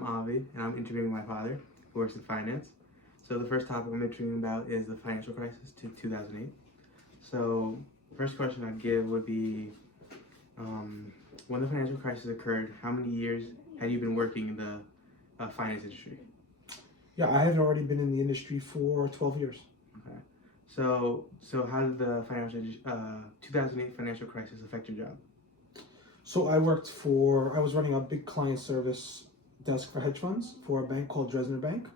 I'm Avi, and I'm interviewing my father, who works in finance. So the first topic I'm interviewing about is the financial crisis to 2008. So the first question I'd give would be, when the financial crisis occurred, how many years had you been working in the finance industry? Yeah, I had already been in the industry for 12 years. Okay. So how did the 2008 financial crisis affect your job? So I was running a big client service desk for hedge funds for a bank called Dresdner Bank.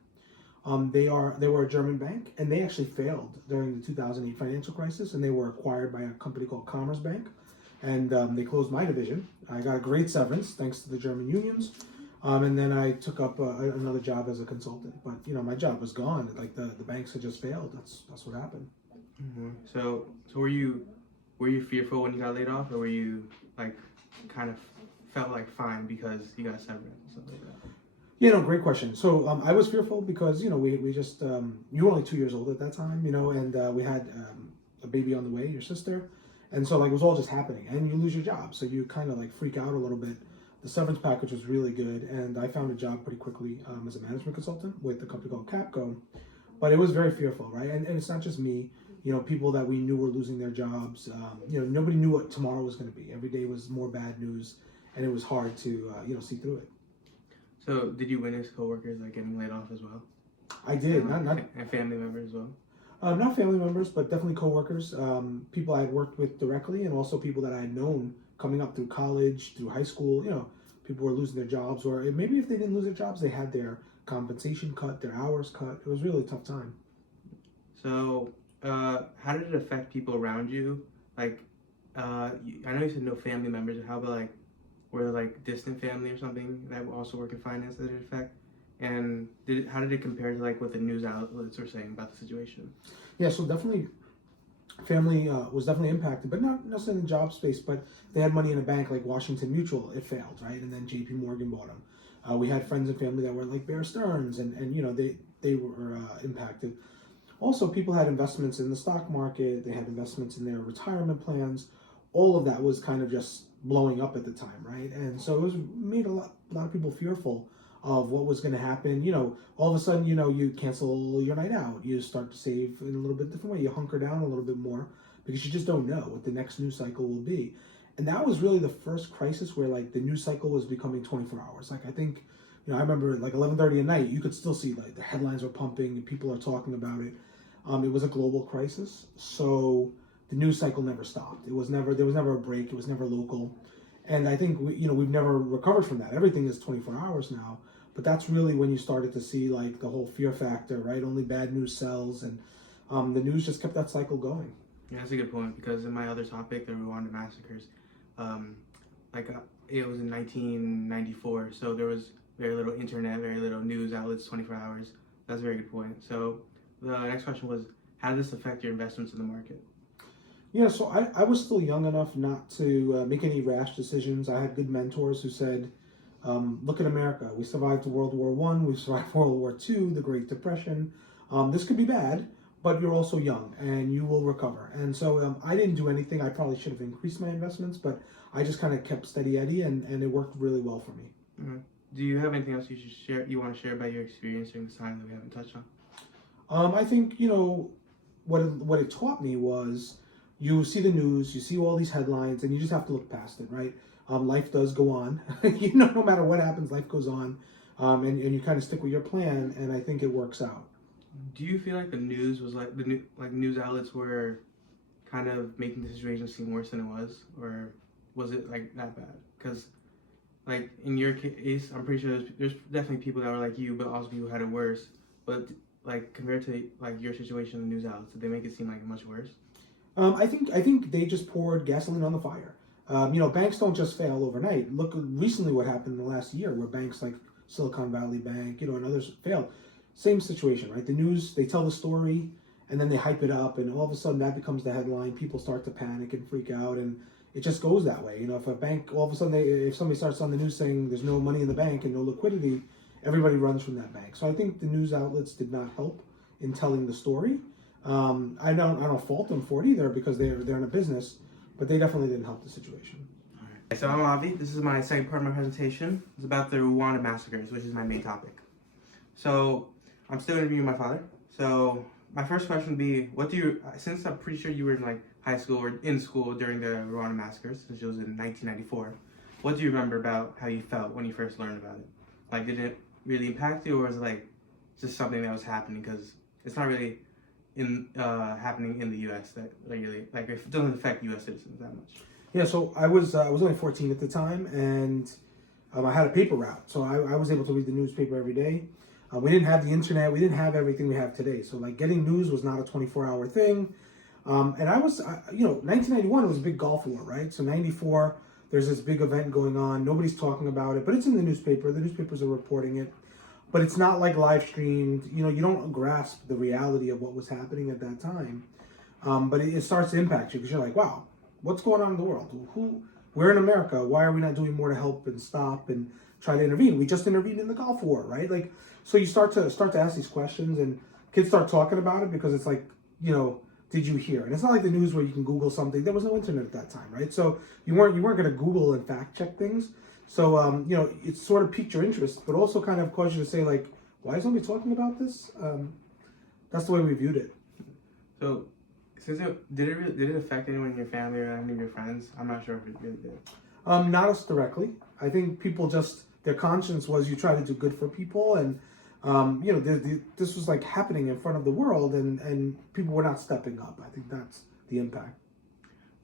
They were a German bank, and they actually failed during the 2008 financial crisis, and they were acquired by a company called Commerzbank, and they closed my division. I got a great severance thanks to the German unions, and then I took up another job as a consultant. But my job was gone. Like the banks had just failed. That's what happened. Mm-hmm. So were you fearful when you got laid off, or were you like kind of felt like fine because you got severance and stuff like that? Yeah, no, great question. So I was fearful because we just you were only 2 years old at that time, and we had a baby on the way, your sister, and so like it was all just happening, and you lose your job, so you kind of like freak out a little bit. The severance package was really good, and I found a job pretty quickly as a management consultant with a company called Capco, but it was very fearful, right? And it's not just me. People that we knew were losing their jobs. Nobody knew what tomorrow was going to be. Every day was more bad news, and it was hard to see through it. So did you witness coworkers like getting laid off as well? I did, And family members as well? Not family members, but definitely coworkers, people I had worked with directly, and also people that I had known coming up through college, through high school. People were losing their jobs, or maybe if they didn't lose their jobs, they had their compensation cut, their hours cut. It was really a tough time. So how did it affect people around you? Like, I know you said no family members. How about like, were there like distant family or something that also work in finance that it affect? And how did it compare to like what the news outlets were saying about the situation? Yeah, so definitely family was definitely impacted, but not necessarily in the job space, but they had money in a bank like Washington Mutual. It failed, right? And then JP Morgan bought them. We had friends and family that were like Bear Stearns, and they were impacted. Also, people had investments in the stock market. They had investments in their retirement plans. All of that was kind of just blowing up at the time, right? And so it made a lot of people fearful of what was going to happen. All of a sudden, you cancel your night out. You start to save in a little bit different way. You hunker down a little bit more because you just don't know what the next news cycle will be. And that was really the first crisis where like the news cycle was becoming 24 hours. Like I think, I remember like 11:30 at night, you could still see like the headlines were pumping and people are talking about it. It was a global crisis, so the news cycle never stopped. There was never a break. It was never local, and I think we've never recovered from that. Everything is 24 hours now, but that's really when you started to see like the whole fear factor, right? Only bad news sells, and the news just kept that cycle going. Yeah, that's a good point, because in my other topic, the Rwanda massacres, it was in 1994, so there was very little internet, very little news outlets, 24 hours. That's a very good point. So the next question was, how did this affect your investments in the market? Yeah, so I was still young enough not to make any rash decisions. I had good mentors who said, look at America. We survived World War I, we survived World War II, the Great Depression. This could be bad, but you're also young and you will recover. And so I didn't do anything. I probably should have increased my investments, but I just kind of kept steady Eddie, and it worked really well for me. Mm-hmm. Do you have anything else you want to share about your experience during this time that we haven't touched on? I think, what it taught me was you see the news, you see all these headlines, and you just have to look past it, right? Life does go on. No matter what happens, life goes on, and you kind of stick with your plan, and I think it works out. Do you feel like the news was like news outlets were kind of making the situation seem worse than it was, or was it like that bad? Because like in your case, I'm pretty sure there's definitely people that were like you, but also people who had it worse. But like compared to like your situation in the news outlets, did they make it seem like much worse? I think they just poured gasoline on the fire. Banks don't just fail overnight. Look recently what happened in the last year, where banks like Silicon Valley Bank, and others failed. Same situation, right? The news, they tell the story and then they hype it up, and all of a sudden that becomes the headline. People start to panic and freak out, and it just goes that way. If a bank, all of a sudden, if somebody starts on the news saying there's no money in the bank and no liquidity, everybody runs from that bank. So I think the news outlets did not help in telling the story. I don't fault them for it either, because they're in a business, but they definitely didn't help the situation. All right. So I'm Avi. This is my second part of my presentation. It's about the Rwanda massacres, which is my main topic. So I'm still interviewing my father. So my first question would be, since I'm pretty sure you were in like high school or in school during the Rwanda massacres, which was in 1994, what do you remember about how you felt when you first learned about it? Like, did it really impact you, or was it like just something that was happening because it's not really happening in the U.S. that really like it doesn't affect U.S. citizens that much? Yeah, so I was only 14 at the time, and I had a paper route, so I was able to read the newspaper every day. We didn't have the internet, we didn't have everything we have today, so like getting news was not a 24-hour thing. And 1991 was a big Gulf War, right? So 94, there's this big event going on, nobody's talking about it, but it's in the newspaper. The newspapers are reporting it, but it's not like live streamed. You don't grasp the reality of what was happening at that time. But it starts to impact you because you're like, wow, what's going on in the world? We're in America. Why are we not doing more to help and stop and try to intervene? We just intervened in the Gulf War, right? Like, so you start to ask these questions, and kids start talking about it because it's like, did you hear? And it's not like the news where you can Google something. There was no internet at that time, right? So you weren't going to Google and fact check things. So it sort of piqued your interest, but also kind of caused you to say like, why is nobody talking about this? That's the way we viewed it. So. Did it affect anyone in your family or any of your friends? I'm not sure if it really did. Not us directly. I think people their conscience was you try to do good for people, and this was like happening in front of the world, and people were not stepping up. I think that's the impact.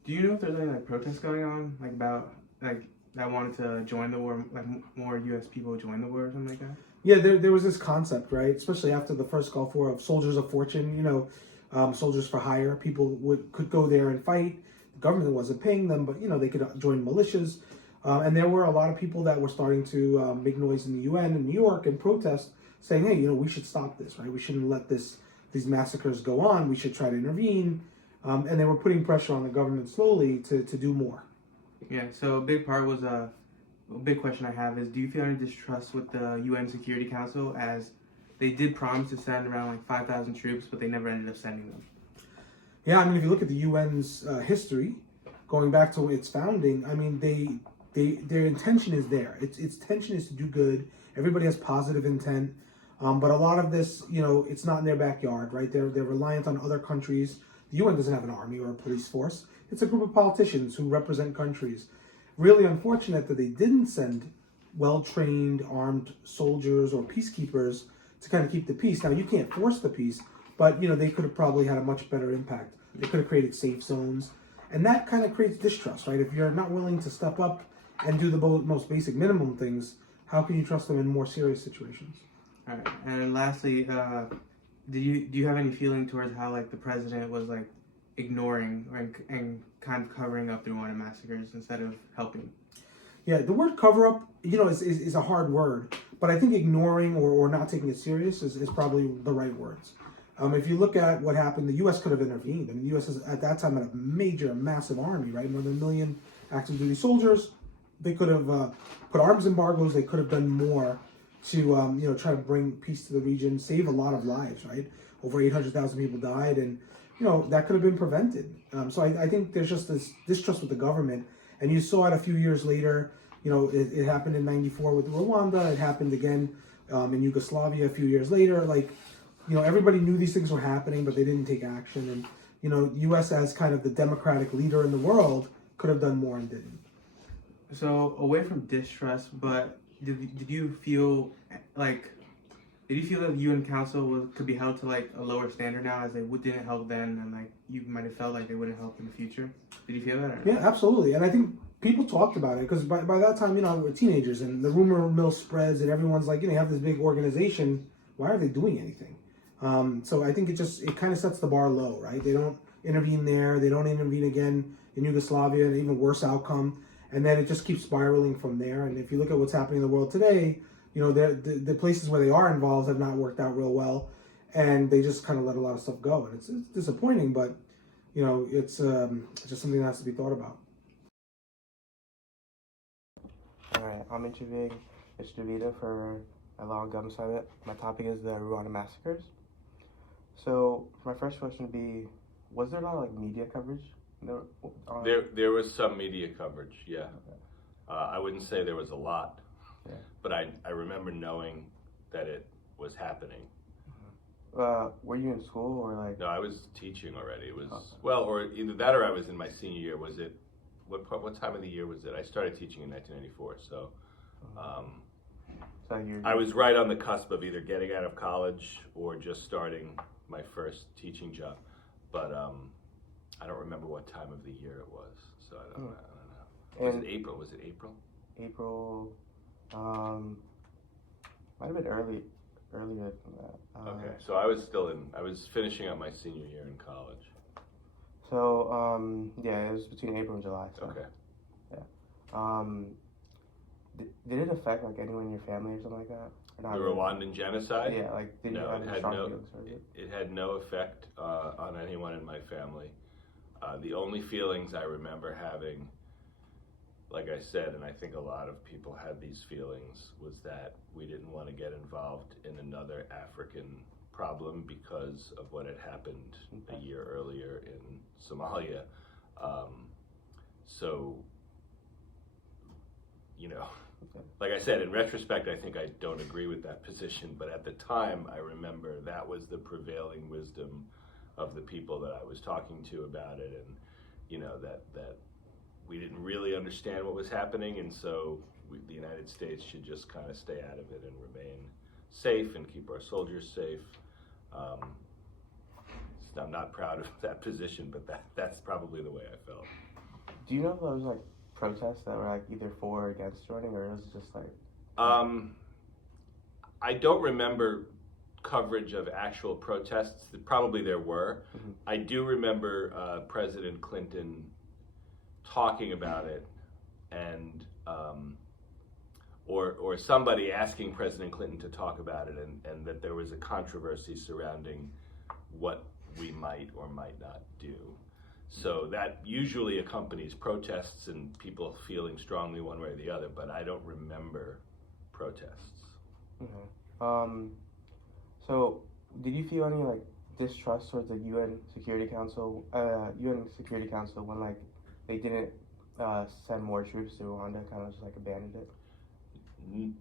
Do you know if there's any like protests going on, like about like that wanted to join the war, like more U.S. people join the war or something like that? Yeah, there was this concept, right? Especially after the first Gulf War of soldiers of fortune. Soldiers for hire. People could go there and fight. The government wasn't paying them, but they could join militias. And there were a lot of people that were starting to make noise in the UN in New York and protest, saying, "Hey, we should stop this, right? We shouldn't let these massacres go on. We should try to intervene." And they were putting pressure on the government slowly to do more. Yeah. So a big part was a big question I have is: do you feel any distrust with the UN Security Council as they did promise to send around like 5,000 troops, but they never ended up sending them? Yeah, I mean, if you look at the UN's history, going back to its founding, I mean, their intention is there. Its intention is to do good. Everybody has positive intent, but a lot of this, it's not in their backyard, right? They're reliant on other countries. The UN doesn't have an army or a police force. It's a group of politicians who represent countries. Really unfortunate that they didn't send well-trained, armed soldiers or peacekeepers to kind of keep the peace. Now, you can't force the peace, but, they could have probably had a much better impact. They could have created safe zones. And that kind of creates distrust, right? If you're not willing to step up and do the most basic minimum things, how can you trust them in more serious situations? All right. And lastly, do you have any feeling towards how like the president was like ignoring and kind of covering up the Rwanda massacres instead of helping? Yeah, the word cover up, is a hard word, but I think ignoring or not taking it serious is probably the right words. If you look at what happened, the U.S. could have intervened. I mean, the U.S. at that time had a massive army, right? More than 1 million active duty soldiers. They could have put arms embargoes. They could have done more to try to bring peace to the region, save a lot of lives, right? Over 800,000 people died, and that could have been prevented. So I think there's just this distrust with the government. And you saw it a few years later. It happened in '94 with Rwanda. It happened again in Yugoslavia a few years later. Like, everybody knew these things were happening, but they didn't take action. And, U.S. as kind of the democratic leader in the world could have done more and didn't. So away from distrust, but did you feel that the UN Council could be held to like a lower standard now, as they didn't help then, and like you might have felt like they wouldn't help in the future? Did you feel that? Yeah, absolutely. And I think people talked about it because by that time, we're teenagers, and the rumor mill spreads, and everyone's like, you have this big organization. Why are they doing anything? So I think it kind of sets the bar low, right? They don't intervene there. They don't intervene again in Yugoslavia, an even worse outcome. And then it just keeps spiraling from there. And if you look at what's happening in the world today, the places where they are involved have not worked out real well, and they just kind of let a lot of stuff go. And it's disappointing, but it's just something that has to be thought about. All right, I'm interviewing Mr. Vita for a Law and Government Summit. My topic is the Rwanda massacres. So my first question would be, was there a lot of like media coverage? There was some media coverage, yeah. I wouldn't say there was a lot, Yeah. but I remember knowing that it was happening. Were you in school or like? No, I was teaching already. It was Okay. well, or either that or I was in my senior year. Was it? What time of the year was it? I started teaching in 1994, so So you're. I was right on the cusp of either getting out of college or just starting my first teaching job. But I don't remember what time of the year it was, so I don't know. Was And it April? Was it April? April, might have been earlier than that. Okay, so I was finishing up my senior year in college. So yeah, it was between April and July. So. Okay. Did it affect like anyone in your family or something like that? Or not The really? Rwandan genocide? Yeah, like did you No, have it any had strong no. feelings towards it? It had no effect on anyone in my family. The only feelings I remember having, like I said, and I think a lot of people had these feelings, was that we didn't want to get involved in another African problem because of what had happened a year earlier in Somalia. So, you know, like I said, in retrospect, I think I don't agree with that position, but at the time, I remember that was the prevailing wisdom of the people that I was talking to about it, and, you know, that we didn't really understand what was happening, and so the United States should just kind of stay out of it and remain safe and keep our soldiers safe. I'm not proud of that position, but that's probably the way I felt. Do you know if there was like protests that were like either for or against joining, or it was just like? I don't remember coverage of actual protests. Probably there were. Mm-hmm. I do remember President Clinton talking about it, and or somebody asking President Clinton to talk about it, and that there was a controversy surrounding what we might or might not do. So that usually accompanies protests and people feeling strongly one way or the other, but I don't remember protests. Okay. So did you feel any like distrust towards the UN Security Council when like they didn't send more troops to Rwanda, kind of just like abandoned it?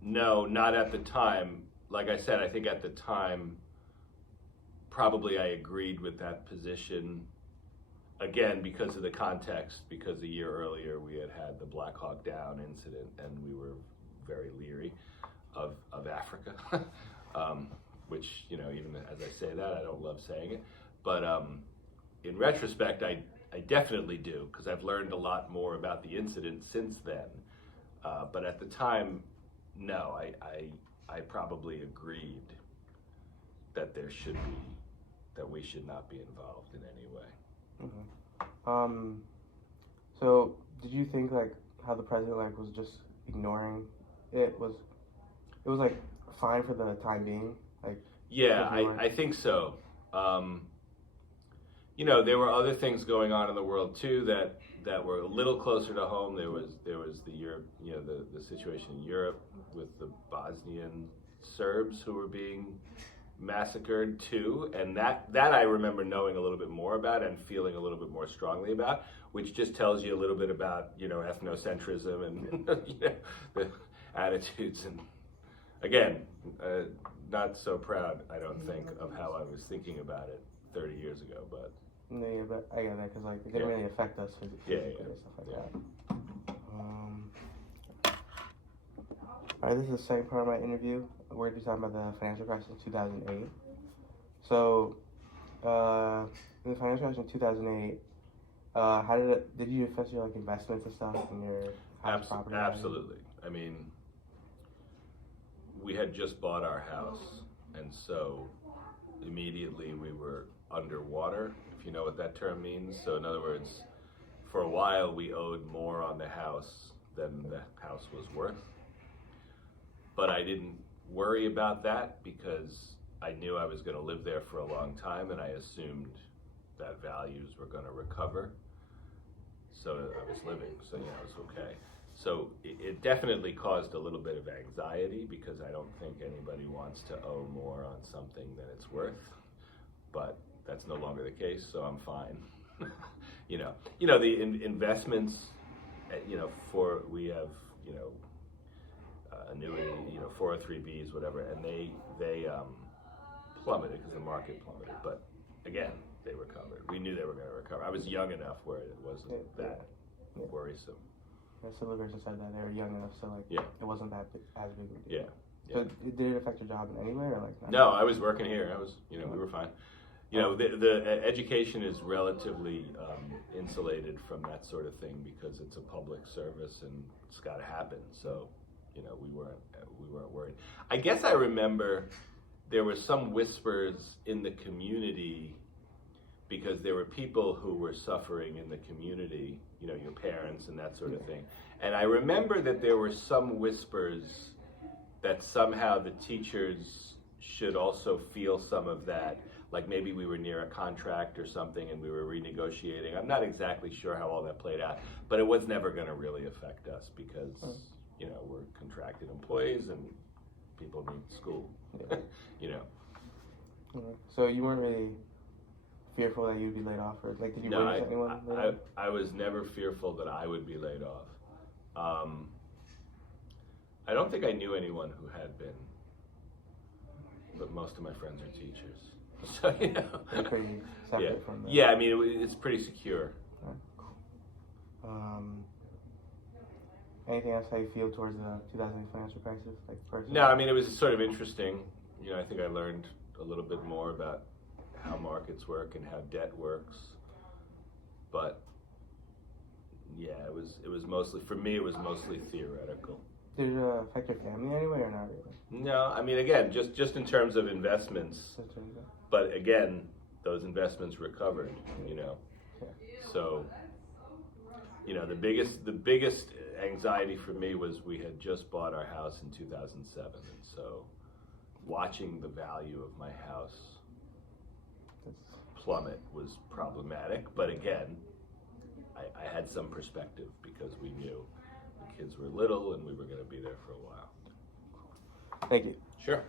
No, not at the time. Like I said, I think at the time, probably I agreed with that position. Again, because of the context, because a year earlier we had the Black Hawk Down incident, and we were very leery of Africa, which, you know, even as I say that, I don't love saying it. But in retrospect, I definitely do, because I've learned a lot more about the incident since then. But at the time, no, I probably agreed that we should not be involved in any way. Mm-hmm. So did you think like how the president like was just ignoring it was like fine for the time being? Like yeah, I think so. You know, there were other things going on in the world too that were a little closer to home. There was the Europe, you know, the situation in Europe with the Bosnian Serbs who were being massacred too, and that I remember knowing a little bit more about and feeling a little bit more strongly about, which just tells you a little bit about, you know, ethnocentrism and you know, the attitudes. And again, not so proud, I don't think, of how I was thinking about it 30 years ago, but yeah, but I get that because like it didn't really affect us physically and stuff like that. All right, this is the second part of my interview. We're going to be talking about the financial crisis in 2008. So, in the financial crisis in 2008, how did you affect your like investments and stuff in your house property? Absolutely. I mean, we had just bought our house, and so immediately we were underwater, if you know what that term means. So in other words, for a while we owed more on the house than the house was worth. But I didn't worry about that because I knew I was going to live there for a long time, and I assumed that values were going to recover. So I was living, so yeah, it was okay. So it definitely caused a little bit of anxiety because I don't think anybody wants to owe more on something than it's worth. But that's no longer the case, so I'm fine. you know the investments. We have annuity, 403bs, whatever, and they plummeted because the market plummeted. But again, they recovered. We knew they were going to recover. I was young enough where it wasn't that worrisome. Yeah, Civil Liberation said that they were young enough, so it wasn't that as big of a deal. Yeah. So did it affect your job in any way, or like? No, I was working here. I was, we were fine. The education is relatively insulated from that sort of thing because it's a public service and it's got to happen. So, we weren't worried. I guess I remember there were some whispers in the community because there were people who were suffering in the community, your parents and that sort of thing. And I remember that there were some whispers that somehow the teachers should also feel some of that. Like maybe we were near a contract or something and we were renegotiating. I'm not exactly sure how all that played out, but it was never going to really affect us because, we're contracted employees and people need school, So you weren't really fearful that you'd be laid off, or like did you witness anyone? I was never fearful that I would be laid off. I don't think I knew anyone who had been, but most of my friends are teachers. So, They're pretty separate from the... Yeah, I mean, it's pretty secure. Right, cool. Anything else how you feel towards the 2008 financial crisis, like personally? No, I mean, it was sort of interesting. I think I learned a little bit more about how markets work and how debt works. But, yeah, it was mostly, for me, it was mostly theoretical. Did it affect your family anyway or not really? No, I mean, again, just in terms of investments. But again, those investments recovered, So, the biggest anxiety for me was we had just bought our house in 2007, and so watching the value of my house plummet was problematic. But again, I had some perspective because we knew the kids were little and we were going to be there for a while. Thank you. Sure.